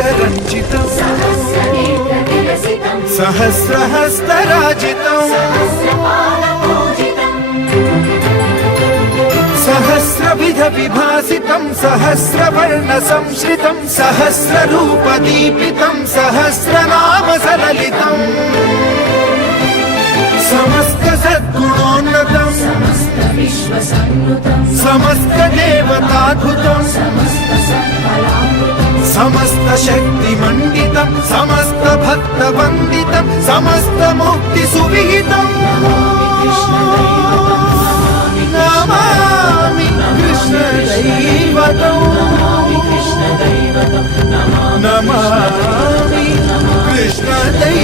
केशरञ्जितं सहस्रहस्तराजितं सहस्रविधविभासितं सहस्रवर्णसंश्रितं सहस्ररूपदीपितं सहस्रनामसललितं समस्तसद्गुणोन्नतं समस्तदेवताद्भुतं समस्तशक्तिमण्डितं समस्तभक्तवन्दितं समस्तमुक्तिसुविहितं Namami कृष्णदैवतं Namami कृष्णदैवतं